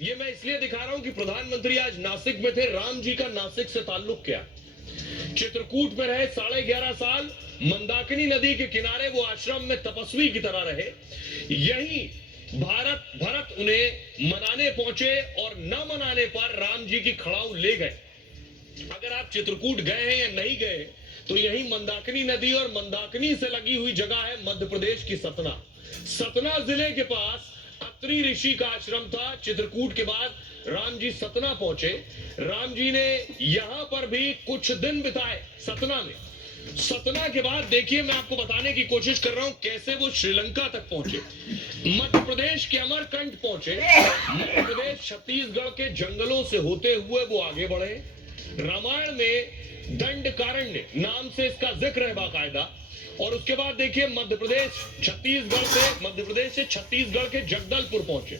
ये मैं इसलिए दिखा रहा हूं कि प्रधानमंत्री आज नासिक में थे। राम जी का नासिक से ताल्लुक क्या? चित्रकूट में रहे 11.5 साल, मंदाकिनी नदी के किनारे वो आश्रम में तपस्वी की तरह रहे। यही भरत उन्हें मनाने पहुंचे और न मनाने पर राम जी की खड़ाऊ ले गए। अगर आप चित्रकूट गए हैं या नहीं गए, तो यही मंदाकिनी नदी और मंदाकिनी से लगी हुई जगह है मध्य प्रदेश की सतना। सतना जिले के पास अत्रि ऋषि का आश्रम था। चित्रकूट के बाद राम जी सतना पहुंचे। राम जी ने यहां पर भी कुछ दिन बिताए सतना में। सतना के बाद देखिए, मैं आपको बताने की कोशिश कर रहा हूं कैसे वो श्रीलंका तक पहुंचे। मध्य प्रदेश के अमरकंटक पहुंचे। मध्य प्रदेश छत्तीसगढ़ के जंगलों से होते हुए वो आगे बढ़े। रामायण में दंडकारण्य नाम से इसका जिक्र है बाकायदा। और उसके बाद देखिए, मध्य प्रदेश से छत्तीसगढ़ के जगदलपुर पहुंचे।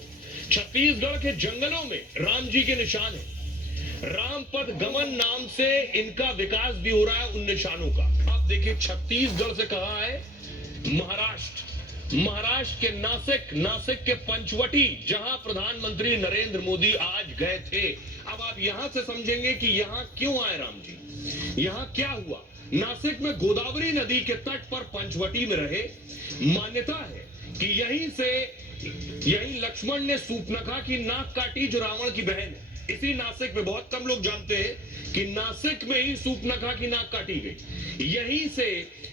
छत्तीसगढ़ के जंगलों में राम जी के निशान है। रामपथ गमन नाम से इनका विकास भी हो रहा है उन निशानों का। अब देखिए, छत्तीसगढ़ से कहा है महाराष्ट्र के नासिक के पंचवटी, जहां प्रधानमंत्री नरेंद्र मोदी आज गए थे। अब आप यहां से समझेंगे कि यहां क्यों आए राम जी, यहां क्या हुआ। नासिक में गोदावरी नदी के तट पर पंचवटी में रहे। मान्यता है कि यही लक्ष्मण ने सूर्पनखा की नाक काटी, जो रावण की बहन है। इसी नासिक में, बहुत कम लोग जानते हैं कि नासिक में ही सूर्पनखा की नाक काटी गई। यहीं से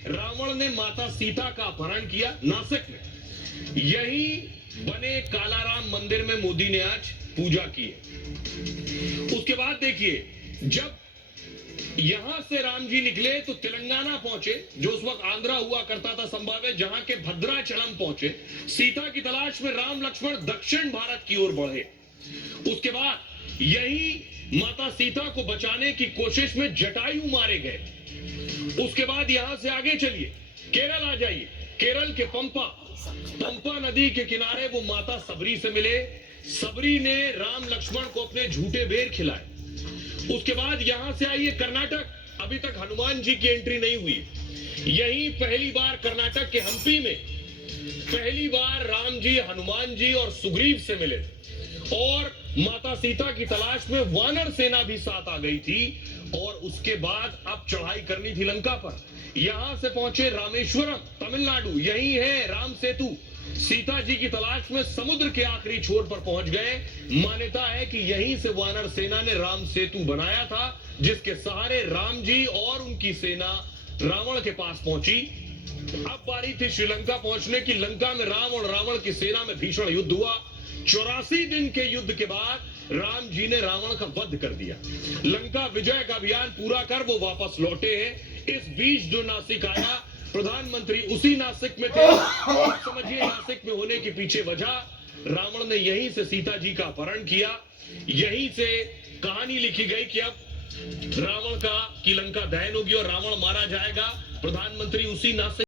रावण ने माता सीता का अपहरण किया नासिक में। यही बने कालाराम मंदिर में मोदी ने आज पूजा की है। उसके बाद देखिए, जब यहां से राम जी निकले तो तेलंगाना पहुंचे, जो उस वक्त आंध्रा हुआ करता था संभाव्य, जहां के भद्राचलम पहुंचे। सीता की तलाश में राम लक्ष्मण दक्षिण भारत की ओर बढ़े। उसके बाद यही माता सीता को बचाने की कोशिश में जटायु मारे गए। उसके बाद यहां से आगे चलिए, केरल आ जाइए। केरल के पंपा नदी के किनारे वो माता सबरी से मिले। सबरी ने राम लक्ष्मण को अपने झूठे बेर खिलाए। उसके बाद यहां से आइए कर्नाटक। अभी तक हनुमान जी की एंट्री नहीं हुई। यही पहली बार कर्नाटक के हम्पी में पहली बार राम जी, हनुमान जी और सुग्रीव से मिले। और माता सीता की तलाश में वानर सेना भी साथ आ गई थी। और उसके बाद अब चढ़ाई करनी थी लंका पर। यहां से पहुंचे रामेश्वरम, तमिलनाडु। यही है राम सेतु। सीता जी की तलाश में समुद्र के आखिरी छोर पर पहुंच गए। मान्यता है कि यहीं से वानर सेना ने राम सेतु बनाया था, जिसके सहारे राम जी और उनकी सेना रावण के पास पहुंची। अब बारी थी श्रीलंका पहुंचने की। लंका में राम और रावण की सेना में भीषण युद्ध हुआ। 84 दिन के युद्ध के बाद राम जी ने रावण का वध कर दिया। लंका विजय का अभियान पूरा कर वो वापस लौटे हैं। इस बीच जो नासिक आया, प्रधानमंत्री उसी नासिक में थे। समझिए नासिक में होने के पीछे वजह, रावण ने यहीं से सीता जी का अपहरण किया। यहीं से कहानी लिखी गई कि अब रावण की लंका दहन होगी और रावण मारा जाएगा। प्रधानमंत्री उसी नासिक